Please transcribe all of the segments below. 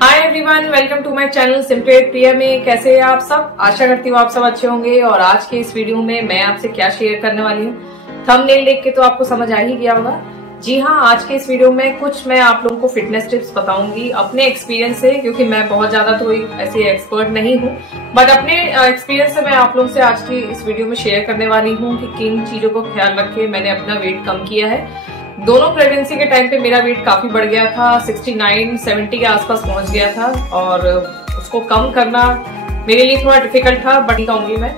Hi everyone, welcome to my channel simply with Priya में। कैसे हैं आप सब? आशा करती हूँ आप सब अच्छे होंगे। और आज के इस वीडियो में मैं आपसे क्या शेयर करने वाली हूँ, थंबनेल देख के तो आपको समझ आ ही गया होगा। जी हाँ, आज के इस वीडियो में कुछ मैं आप लोगों को फिटनेस टिप्स बताऊंगी अपने एक्सपीरियंस से, क्योंकि मैं बहुत ज्यादा तो ऐसे एक्सपर्ट नहीं हूँ, बट अपने एक्सपीरियंस से मैं आप लोगों से आज की इस वीडियो में शेयर करने वाली हूँ कि किन चीजों को ख्याल रख के मैंने अपना वेट कम किया है। दोनों प्रेगनेंसी के टाइम पे मेरा वेट काफी बढ़ गया था, 69-70 के आसपास पहुंच गया था, और उसको कम करना मेरे लिए थोड़ा डिफिकल्ट था, बट कहूंगी मैं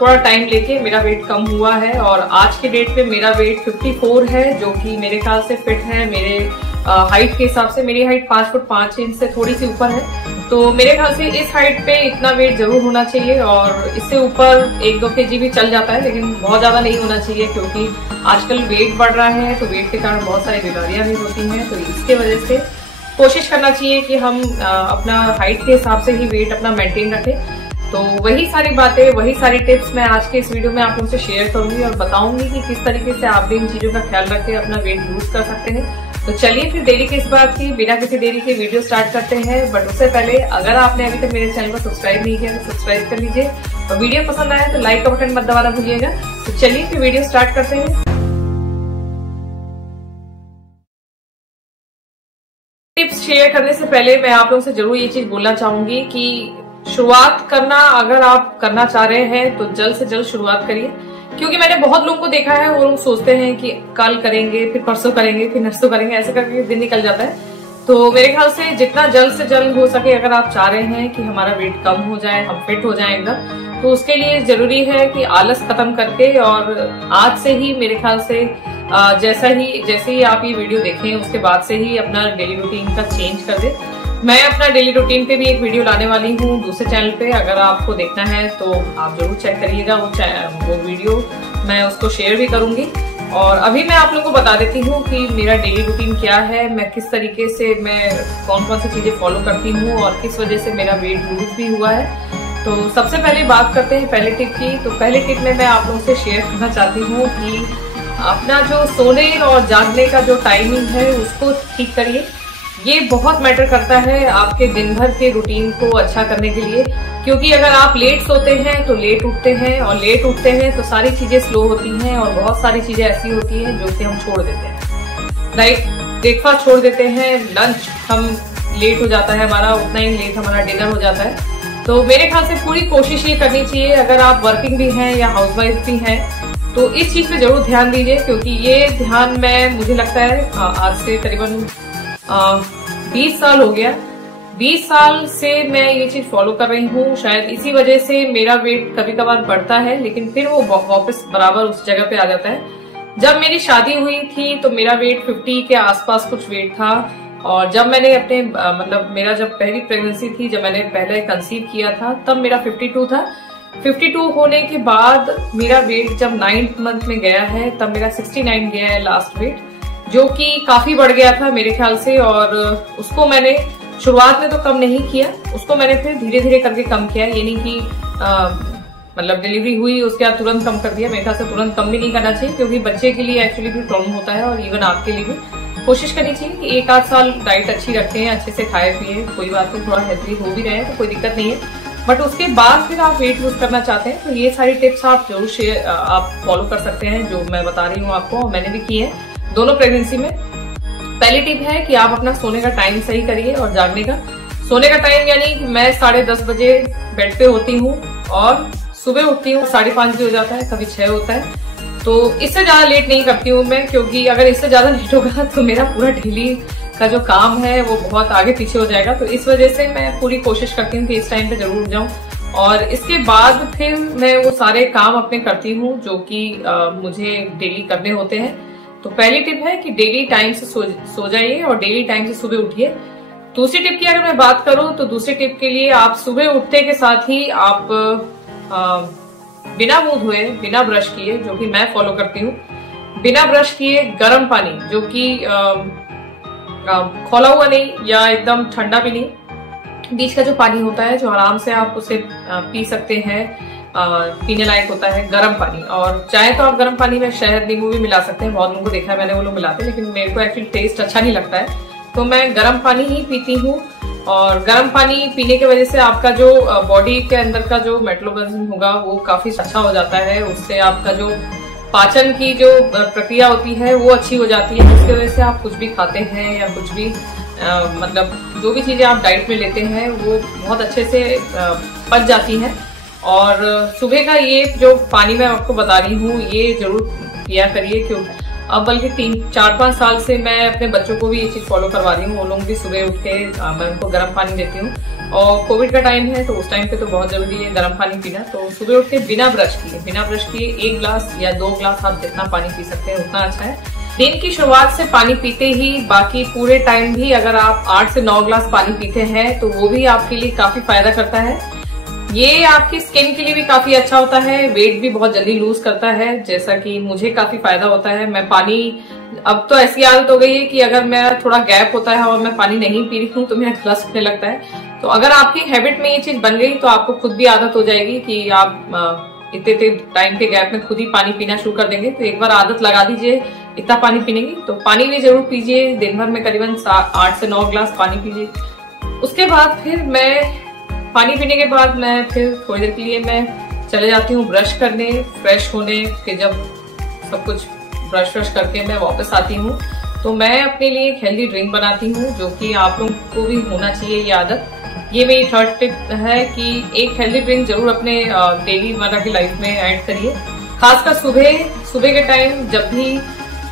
थोड़ा टाइम लेके मेरा वेट कम हुआ है। और आज के डेट पे मेरा वेट 54 है, जो कि मेरे ख्याल से फिट है। मेरे हाइट के हिसाब से मेरी हाइट 5 फुट 5 इंच से थोड़ी सी ऊपर है, तो मेरे ख्याल से इस हाइट पे इतना वेट जरूर होना चाहिए। और इससे ऊपर 1-2 kg भी चल जाता है, लेकिन बहुत ज्यादा नहीं होना चाहिए, क्योंकि आजकल वेट बढ़ रहा है तो वेट के कारण बहुत सारी बीमारियां भी होती हैं। तो इसके वजह से कोशिश करना चाहिए कि हम अपना हाइट के हिसाब से ही वेट अपना मेंटेन रखें। तो वही सारी बातें, वही सारी टिप्स मैं आज के इस वीडियो में आप लोगों से शेयर करूंगी और बताऊंगी कि किस तरीके से आप भी इन चीजों का ख्याल रख के अपना वेट लूज कर सकते हैं। तो चलिए फिर देरी किस बात की, बिना किसी देरी के वीडियो स्टार्ट करते हैं। बट उससे पहले अगर आपने अभी तक मेरे चैनल को सब्सक्राइब नहीं किया तो सब्सक्राइब कर लीजिए, और वीडियो पसंद आए तो लाइक का बटन मत दबाना भूलिएगा। तो चलिए फिर वीडियो स्टार्ट करते हैं। टिप्स शेयर करने से पहले मैं आप लोगों से जरूर ये चीज बोलना चाहूंगी कि शुरुआत करना अगर आप करना चाह रहे हैं तो जल्द से जल्द शुरुआत करिए, क्योंकि मैंने बहुत लोगों को देखा है, वो लोग सोचते हैं कि कल करेंगे, फिर परसों करेंगे, फिर नरसों करेंगे, ऐसे करके दिन निकल जाता है। तो मेरे ख्याल से जितना जल्द से जल्द हो सके, अगर आप चाह रहे हैं कि हमारा वेट कम हो जाए, हम फिट हो जाए एकदम, तो उसके लिए जरूरी है कि आलस खत्म करके, और आज से ही मेरे ख्याल से जैसे ही आप ये वीडियो देखें उसके बाद से ही अपना डेली रूटीन का चेंज कर दे। मैं अपना डेली रूटीन पे भी एक वीडियो लाने वाली हूँ दूसरे चैनल पे, अगर आपको देखना है तो आप जरूर चेक करिएगा। वो वीडियो मैं उसको शेयर भी करूंगी। और अभी मैं आप लोगों को बता देती हूँ कि मेरा डेली रूटीन क्या है, मैं किस तरीके से, मैं कौन कौन सी चीजें फॉलो करती हूँ और किस वजह से मेरा वेट लूज भी हुआ है। तो सबसे पहले बात करते हैं पहले टिप की। तो पहले टिप में मैं आप लोगों से शेयर करना चाहती हूँ कि अपना जो सोने और जागने का जो टाइमिंग है उसको ठीक करिए। ये बहुत मैटर करता है आपके दिन भर के रूटीन को अच्छा करने के लिए, क्योंकि अगर आप लेट सोते हैं तो लेट उठते हैं, और लेट उठते हैं तो सारी चीजें स्लो होती हैं, और बहुत सारी चीजें ऐसी होती हैं जो कि हम छोड़ देते हैं। लाइक ब्रेकफास्ट छोड़ देते हैं, लंच हम लेट हो जाता है हमारा, उतना ही लेट हमारा डिनर हो जाता है। तो मेरे ख्याल से पूरी कोशिश ये करनी चाहिए, अगर आप वर्किंग भी हैं या हाउसवाइफ भी हैं, तो इस चीज पे जरूर ध्यान दीजिए, क्योंकि ये ध्यान मुझे लगता है आज से करीबन 20 साल हो गया। 20 साल से मैं ये चीज फॉलो कर रही हूँ। शायद इसी वजह से मेरा वेट कभी कभार बढ़ता है, लेकिन फिर वो वापस बराबर उस जगह पे आ जाता है। जब मेरी शादी हुई थी तो मेरा वेट 50 के आसपास कुछ वेट था, और जब मैंने अपने मेरा जब पहली प्रेगनेंसी थी, जब मैंने पहले कंसीव किया था, तब मेरा 52 था। 52 होने के बाद मेरा वेट जब 9th मंथ में गया है, तब मेरा 69 गया है लास्ट वेट, जो कि काफी बढ़ गया था मेरे ख्याल से। और उसको मैंने शुरुआत में तो कम नहीं किया, उसको मैंने फिर धीरे धीरे करके कम किया। ये नहीं कि डिलीवरी हुई उसके बाद तुरंत कम कर दिया। मेरे ख्याल से तुरंत कम भी नहीं करना चाहिए, क्योंकि बच्चे के लिए एक्चुअली भी प्रॉब्लम होता है, और इवन आपके लिए भी कोशिश करनी चाहिए कि 1-8 साल डाइट अच्छी रखें, अच्छे से खाए पिए, कोई बात नहीं, थोड़ा हेल्थी हो भी रहे तो कोई दिक्कत नहीं है। बट उसके बाद फिर आप वेट लूज करना चाहते हैं तो ये सारी टिप्स आप जरूर आप फॉलो कर सकते हैं, जो मैं बता रही हूँ आपको, और मैंने भी की है दोनों प्रेगनेंसी में। पहली टिप है कि आप अपना सोने का टाइम सही करिए, और जागने का, सोने का टाइम यानी कि मैं 10:30 बजे बेड पे होती हूँ, और सुबह उठती हूँ 5:30 बजे हो जाता है, कभी 6 होता है। तो इससे ज्यादा लेट नहीं करती हूँ मैं, क्योंकि अगर इससे ज्यादा लेट होगा तो मेरा पूरा डेली का जो काम है वो बहुत आगे पीछे हो जाएगा। तो इस वजह से मैं पूरी कोशिश करती हूँ कि इस टाइम पे जरूर उठ जाऊं, और इसके बाद फिर मैं वो सारे काम अपने करती हूँ जो कि मुझे डेली करने होते हैं। तो पहली टिप है कि डेली टाइम से सो जाइए, और डेली टाइम से सुबह उठिए। दूसरी टिप की अगर मैं बात करूं तो दूसरी टिप के लिए आप सुबह उठते के साथ ही आप बिना मुंह धोए, बिना ब्रश किए, जो कि मैं फॉलो करती हूँ, बिना ब्रश किए गर्म पानी, जो कि खोला हुआ नहीं या एकदम ठंडा भी नहीं, बीच का जो पानी होता है, जो आराम से आप उसे पी सकते हैं, पीने लायक होता है, गर्म पानी। और चाहे तो आप गर्म पानी में शहद नींबू भी मिला सकते हैं, बहुत लोगों को देखा है मैंने वो लोग मिलाते हैं, लेकिन मेरे को एक्चुअली टेस्ट अच्छा नहीं लगता है, तो मैं गर्म पानी ही पीती हूँ। और गर्म पानी पीने की वजह से आपका जो बॉडी के अंदर का जो मेटाबॉलिज्म होगा वो काफी अच्छा हो जाता है। उससे आपका जो पाचन की जो प्रक्रिया होती है वो अच्छी हो जाती है, जिसकी वजह से आप कुछ भी खाते हैं या कुछ भी मतलब जो भी चीजें आप डाइट में लेते हैं वो बहुत अच्छे से पच जाती हैं। और सुबह का ये जो पानी मैं आपको बता रही हूँ ये जरूर पिया करिए, क्यों अब बल्कि 3-4-5 साल से मैं अपने बच्चों को भी ये चीज फॉलो करवा रही हूँ। वो लोग भी सुबह उठ के मैं उनको गर्म पानी देती हूँ। और कोविड का टाइम है तो उस टाइम पे तो बहुत जरूरी है गर्म पानी पीना। तो सुबह उठ के बिना ब्रश किए 1 गिलास या 2 गिलास आप जितना पानी पी सकते हैं उतना अच्छा है। दिन की शुरुआत से पानी पीते ही बाकी पूरे टाइम भी अगर आप 8 से 9 गिलास पानी पीते हैं तो वो भी आपके लिए काफी फायदा करता है। ये आपकी स्किन के लिए भी काफी अच्छा होता है, वेट भी बहुत जल्दी लूज करता है, जैसा कि मुझे काफी फायदा होता है। मैं पानी अब तो ऐसी आदत हो गई है कि अगर मैं थोड़ा गैप होता है और मैं पानी नहीं पी रही हूँ तो मेरा गला सूखने लगता है। तो अगर आपकी हैबिट में ये चीज बन गई तो आपको खुद भी आदत हो जाएगी कि आप इतने टाइम के गैप में खुद ही पानी पीना शुरू कर देंगे। तो एक बार आदत लगा दीजिए इतना पानी पीने की, तो पानी भी जरूर पीजिए। दिन भर में करीबन 8 से 9 गिलास पानी पीजिए। उसके बाद फिर मैं पानी पीने के बाद मैं फिर थोड़ी देर के लिए मैं चले जाती हूँ ब्रश करने, फ्रेश होने। फिर जब सब कुछ ब्रश करके मैं वापस आती हूँ तो मैं अपने लिए एक हेल्दी ड्रिंक बनाती हूँ, जो कि आप लोगों को भी होना चाहिए ये आदत। ये मेरी थर्ड टिप है कि एक हेल्दी ड्रिंक जरूर अपने डेली रोजाना की लाइफ में ऐड करिए। खासकर सुबह के टाइम जब भी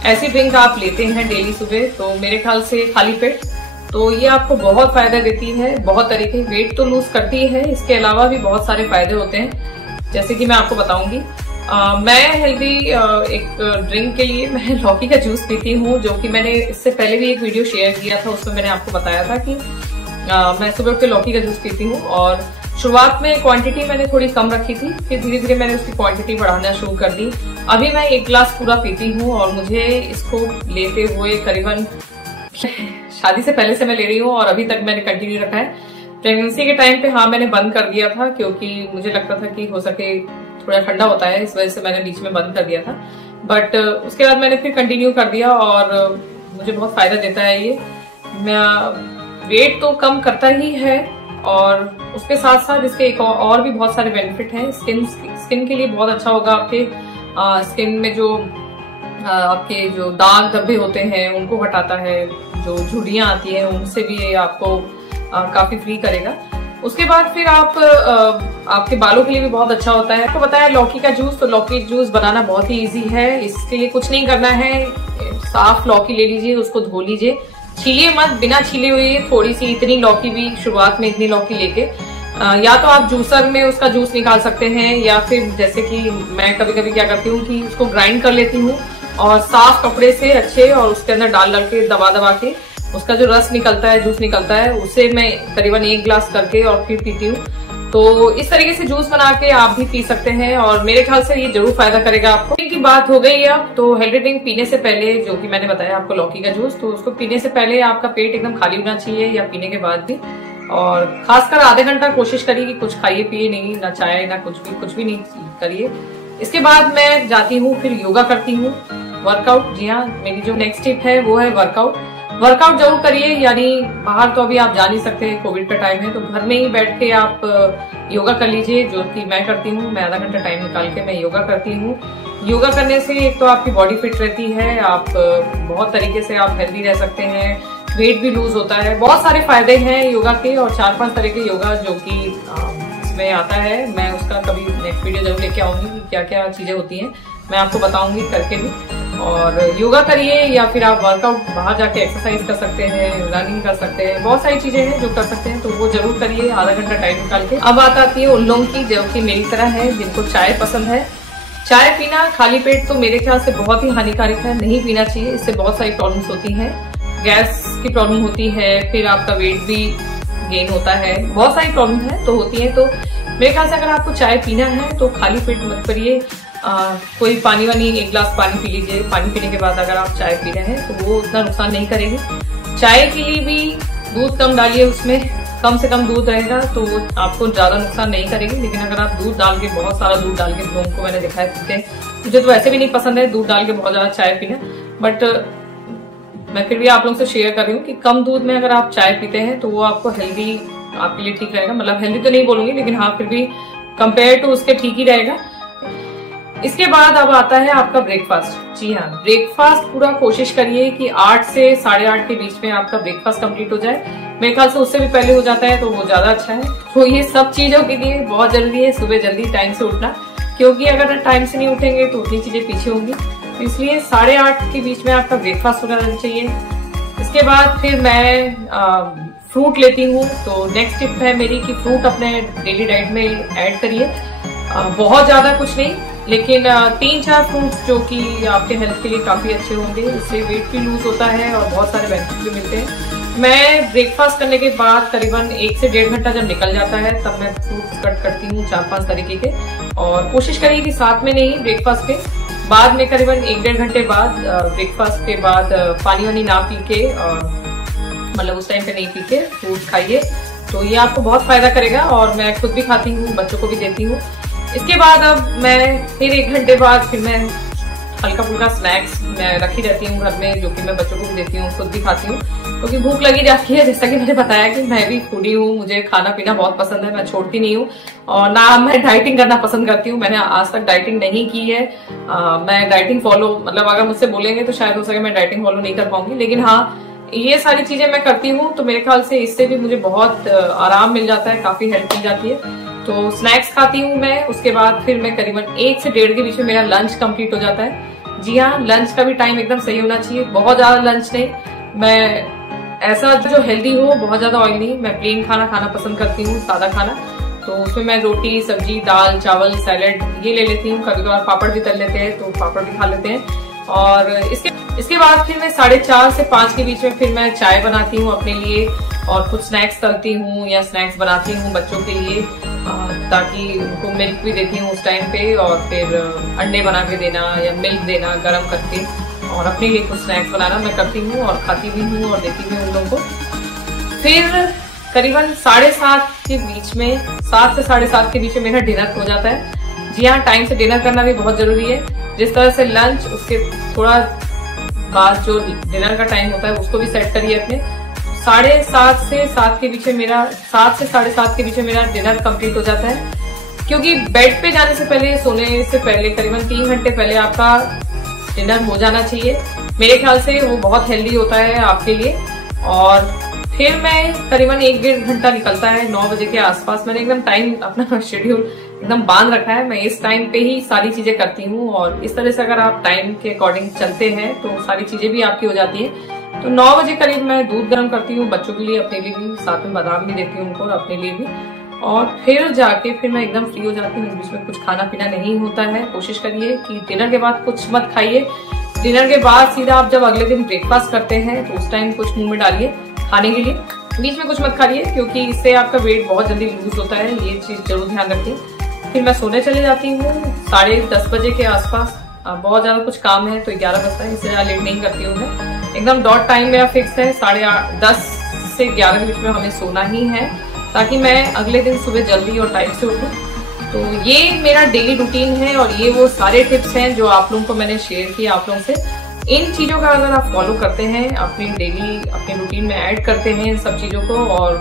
ऐसी ड्रिंक आप लेते हैं डेली सुबह, तो मेरे ख्याल से खाली पेट, तो ये आपको बहुत फायदा देती है। बहुत तरीके, वेट तो लूज करती है, इसके अलावा भी बहुत सारे फायदे होते हैं, जैसे कि मैं आपको बताऊंगी। मैं हेल्दी एक ड्रिंक के लिए मैं लौकी का जूस पीती हूँ, जो कि मैंने इससे पहले भी एक वीडियो शेयर किया था, उसमें मैंने आपको बताया था कि मैं सुबह उठ के लौकी का जूस पीती हूँ। और शुरुआत में क्वांटिटी मैंने थोड़ी कम रखी थी, फिर धीरे धीरे मैंने उसकी क्वांटिटी बढ़ाना शुरू कर दी। अभी मैं 1 गिलास पूरा पीती हूँ और मुझे इसको लेते हुए करीबन शादी से पहले से मैं ले रही हूँ और अभी तक मैंने कंटिन्यू रखा है। प्रेगनेंसी के टाइम पे हाँ मैंने बंद कर दिया था, क्योंकि मुझे लगता था कि हो सके थोड़ा ठंडा होता है, इस वजह से मैंने बीच में बंद कर दिया था। बट उसके बाद मैंने फिर कंटिन्यू कर दिया और मुझे बहुत फायदा देता है ये। वेट तो कम करता ही है और उसके साथ साथ इसके एक और भी बहुत सारे बेनिफिट हैं। स्किन के लिए बहुत अच्छा होगा। आपके स्किन में जो आपके जो दाग धब्बे होते हैं उनको हटाता है, जो झुर्रियां आती हैं उनसे भी ये आपको काफी फ्री करेगा। उसके बाद फिर आपके बालों के लिए भी बहुत अच्छा होता है। आपको बताया लौकी का जूस, तो लौकी जूस बनाना बहुत ही इजी है। इसके लिए कुछ नहीं करना है, साफ लौकी ले लीजिए, उसको धो लीजिए, छीलिए मत, बिना छीले हुए थोड़ी सी इतनी लौकी भी शुरुआत में इतनी लौकी लेके या तो आप जूसर में उसका जूस निकाल सकते हैं, या फिर जैसे कि मैं कभी कभी क्या करती हूँ कि उसको ग्राइंड कर लेती हूँ और साफ कपड़े से अच्छे और उसके अंदर डाल के दबा के उसका जो रस निकलता है, जूस निकलता है, उसे मैं करीबन 1 गिलास करके और फिर पीती हूँ। तो इस तरीके से जूस बना के आप भी पी सकते हैं और मेरे ख्याल से ये जरूर फायदा करेगा आपको। ड्रिंक की बात हो गई अब, तो हेल्दी ड्रिंक पीने से पहले, जो कि मैंने बताया आपको लौकी का जूस, तो उसको पीने से पहले आपका पेट एकदम खाली होना चाहिए या पीने के बाद भी। और खासकर आधे घंटा कोशिश करिए कि कुछ खाइए पिए नहीं, ना चाय ना कुछ भी नहीं करिए। इसके बाद मैं जाती हूँ फिर योगा करती हूँ, वर्कआउट। जी हाँ, मेरी जो नेक्स्ट टिप है वो है वर्कआउट जरूर करिए। यानी बाहर तो अभी आप जा नहीं सकते, कोविड का टाइम है, तो घर में ही बैठ के आप योगा कर लीजिए, जो कि मैं करती हूँ। मैं आधा घंटा टाइम निकाल के मैं योगा करती हूँ। योगा करने से एक तो आपकी बॉडी फिट रहती है, आप बहुत तरीके से आप हेल्दी रह सकते हैं, वेट भी लूज होता है। बहुत सारे फायदे हैं योगा के और 4-5 तरह के योगा जो कि इसमें आता है। मैं उसका कभी नेक्स्ट वीडियो जरूर लेके आऊंगी कि क्या क्या चीजें होती हैं, मैं आपको बताऊंगी करके भी। और योगा करिए या फिर आप वर्कआउट बाहर जाके एक्सरसाइज कर सकते हैं, रनिंग कर सकते हैं, बहुत सारी चीजें हैं जो कर सकते हैं, तो वो जरूर करिए आधा घंटा टाइम निकाल के। अब बात आती है उन लोगों की जो कि मेरी तरह है, जिनको चाय पसंद है। चाय पीना खाली पेट तो मेरे ख्याल से बहुत ही हानिकारक है, नहीं पीना चाहिए। इससे बहुत सारी प्रॉब्लम्स होती हैं, गैस की प्रॉब्लम होती है, फिर आपका वेट भी गेन होता है, बहुत सारी प्रॉब्लम है तो होती है। तो मेरे ख्याल से अगर आपको चाय पीना है तो खाली पेट मत करिए। कोई पानी 1 गिलास पानी पी लीजिए। पानी पीने के बाद अगर आप चाय पी रहे हैं तो वो उतना नुकसान नहीं करेगी। चाय के लिए भी दूध कम डालिए, उसमें कम से कम दूध रहेगा तो वो आपको ज्यादा नुकसान नहीं करेगी। लेकिन अगर आप दूध डाल के, बहुत सारा दूध डाल के, लोगों को मैंने देखा है पीते हैं, मुझे तो वैसे भी नहीं पसंद है दूध डाल के बहुत ज्यादा चाय पीना, बट मैं फिर भी आप लोगों से शेयर कर रही हूँ कि कम दूध में अगर आप चाय पीते हैं तो वो आपको हेल्दी, आपके लिए ठीक रहेगा। मतलब हेल्दी तो नहीं बोलूंगी, लेकिन हाँ फिर भी कंपेयर टू उसके ठीक ही रहेगा। इसके बाद अब आता है आपका ब्रेकफास्ट। जी हाँ, ब्रेकफास्ट पूरा कोशिश करिए कि 8 से 8:30 के बीच में आपका ब्रेकफास्ट कंप्लीट हो जाए। मेरे ख्याल से उससे भी पहले हो जाता है तो वो ज्यादा अच्छा है। तो ये सब चीजों के लिए बहुत जरूरी है सुबह जल्दी टाइम से उठना, क्योंकि अगर टाइम से नहीं उठेंगे तो उतनी चीजें पीछे होंगी। तो इसलिए 8:30 के बीच में आपका ब्रेकफास्ट हो जाना चाहिए। इसके बाद फिर मैं फ्रूट लेती हूँ। तो नेक्स्ट टिप है मेरी कि फ्रूट अपने डेली डाइट में ऐड करिए। बहुत ज्यादा कुछ नहीं, लेकिन 3-4 फ्रूट्स जो कि आपके हेल्थ के लिए काफी अच्छे होंगे। इससे वेट भी लूज होता है और बहुत सारे बेनिफिट भी मिलते हैं। मैं ब्रेकफास्ट करने के बाद करीबन 1 से 1.5 घंटा जब निकल जाता है तब मैं फ्रूट्स कट करती हूँ 4-5 तरीके के। और कोशिश करिए कि साथ में नहीं, ब्रेकफास्ट के बाद में करीबन 1-1.5 घंटे बाद ब्रेकफास्ट के बाद पानी वानी ना पी के, मतलब उस टाइम पे नहीं पी के फ्रूट खाइए। तो ये आपको बहुत फायदा करेगा और मैं खुद भी खाती हूँ, बच्चों को भी देती हूँ। इसके बाद अब मैं फिर 1 घंटे बाद फिर मैं हल्का फुल्का स्नैक्स मैं रखी रहती हूँ घर में, जो कि मैं बच्चों को भी देती हूँ, खुद भी खाती हूँ, क्योंकि भूख लगी जाती है। जैसा कि मैंने बताया कि मैं भी फूडी हूँ, मुझे खाना पीना बहुत पसंद है, मैं छोड़ती नहीं हूँ। और ना मैं डाइटिंग करना पसंद करती हूँ, मैंने आज तक डाइटिंग नहीं की है। मैं डाइटिंग फॉलो, मतलब अगर मुझसे बोलेंगे तो शायद हो सके मैं डाइटिंग फॉलो नहीं कर पाऊंगी, लेकिन हाँ ये सारी चीजें मैं करती हूँ। तो मेरे ख्याल से इससे भी मुझे बहुत आराम मिल जाता है, काफी हेल्प मिल जाती है। तो स्नैक्स खाती हूँ मैं। उसके बाद फिर मैं करीबन 1 से 1.5 के बीच में मेरा लंच कंप्लीट हो जाता है। जी हाँ, लंच का भी टाइम एकदम सही होना चाहिए, बहुत ज्यादा लंच नहीं। मैं ऐसा जो हेल्दी हो, बहुत ज्यादा ऑयल नहीं। मैं प्लेन खाना पसंद करती हूँ, सादा खाना। तो उसमें मैं रोटी, सब्जी, दाल, चावल, सैलेड ये ले लेती हूँ। कभी कभार पापड़ भी तल लेते हैं तो पापड़ भी खा लेते हैं। और इसके बाद फिर मैं 4:30 से 5 के बीच में फिर मैं चाय बनाती हूँ अपने लिए और कुछ स्नैक्स तलती हूँ या स्नैक्स बनाती हूँ बच्चों के लिए, ताकि उनको मिल्क भी देती हूँ उस टाइम पे, और फिर अंडे बना के देना या मिल्क देना गर्म करके, और अपने लिए कुछ स्नैक्स बनाना मैं करती हूँ और खाती भी हूँ और देती भी हूँ उन लोगों को। फिर करीबन 7:30 के बीच में, 7 से 7:30 के बीच में मेरा डिनर हो जाता है। जी हाँ, टाइम से डिनर करना भी बहुत जरूरी है। जिस तरह से लंच, उसके थोड़ा बाद जो डिनर का टाइम होता है उसको भी सेट करिए अपने। 7:30 से 7 के बीच में मेरा, 7 से 7:30 के बीच में मेरा डिनर कंप्लीट हो जाता है, क्योंकि बेड पे जाने से पहले, सोने से पहले करीबन 3 घंटे पहले आपका डिनर हो जाना चाहिए। मेरे ख्याल से वो बहुत हेल्दी होता है आपके लिए। और फिर मैं करीबन 1-1.5 घंटा निकलता है 9 बजे के आसपास। मैंने एकदम टाइम अपना शेड्यूल एकदम बांध रखा है, मैं इस टाइम पे ही सारी चीजें करती हूँ। और इस तरह से अगर आप टाइम के अकॉर्डिंग चलते हैं तो सारी चीजें भी आपकी हो जाती है। तो 9 बजे करीब मैं दूध गर्म करती हूँ बच्चों के लिए, अपने लिए भी, साथ में बादाम भी देती हूँ उनको और अपने लिए भी। और फिर जाके फिर मैं एकदम फ्री हो जाती हूँ। इस बीच में कुछ खाना पीना नहीं होता है। कोशिश करिए कि डिनर के बाद कुछ मत खाइए। डिनर के बाद सीधा आप जब अगले दिन ब्रेकफास्ट करते हैं तो उस टाइम कुछ मुंह में डालिए खाने के लिए, बीच में कुछ मत खाइए, क्योंकि इससे आपका वेट बहुत जल्दी लूज होता है। ये चीज जरूर ध्यान रखिए। फिर मैं सोने चले जाती हूँ 10:30 बजे के आसपास। बहुत ज्यादा कुछ काम है तो 11 बजता है, इससे ज्यादा लेट नहीं करती हूँ मैं। एकदम डॉट टाइम मेरा फिक्स है, 10:30 से 11 के बीच में हमें सोना ही है, ताकि मैं अगले दिन सुबह जल्दी और टाइम से उठूं। तो ये मेरा डेली रूटीन है और ये वो सारे टिप्स हैं जो आप लोगों को मैंने शेयर किए आप लोगों से। इन चीजों का अगर आप फॉलो करते हैं, अपने डेली अपने रूटीन में ऐड करते हैं इन सब चीजों को, और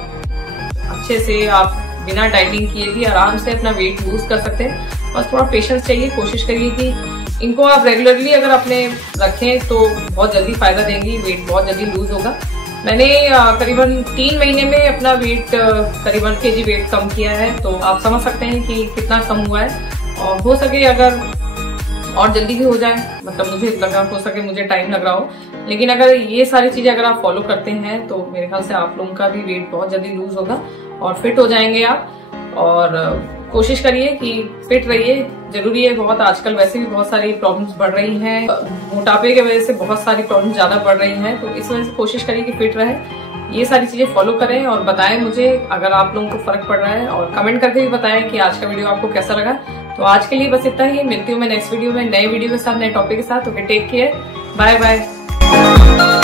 अच्छे से आप बिना डाइटिंग किए भी आराम से अपना वेट लूज कर सकते हैं। बस थोड़ा पेशेंस चाहिए। कोशिश करिए कि इनको आप रेगुलरली अगर अपने रखें तो बहुत जल्दी फायदा देंगी, वेट बहुत जल्दी लूज होगा। मैंने करीबन 3 महीने में अपना वेट करीबन kg वेट कम किया है, तो आप समझ सकते हैं कि कितना कम हुआ है। और हो सके अगर और जल्दी भी हो जाए, मतलब मुझे लगा हो सके मुझे टाइम लग रहा हो, लेकिन अगर ये सारी चीजें अगर आप फॉलो करते हैं तो मेरे ख्याल से आप लोगों का भी वेट बहुत जल्दी लूज होगा और फिट हो जाएंगे आप। और कोशिश करिए कि फिट रहिए, जरूरी है बहुत। आजकल वैसे भी बहुत सारी प्रॉब्लम्स बढ़ रही हैं, मोटापे की वजह से बहुत सारी प्रॉब्लम्स ज्यादा बढ़ रही हैं, तो इस वजह से कोशिश करिए कि फिट रहे। ये सारी चीजें फॉलो करें और बताएं मुझे अगर आप लोगों को फर्क पड़ रहा है, और कमेंट करके भी बताएं कि आज का वीडियो आपको कैसा लगा। तो आज के लिए बस इतना ही। मिलती हूँ मैं नेक्स्ट वीडियो में, नए वीडियो के साथ, नए टॉपिक के साथ। Okay, take care, bye bye.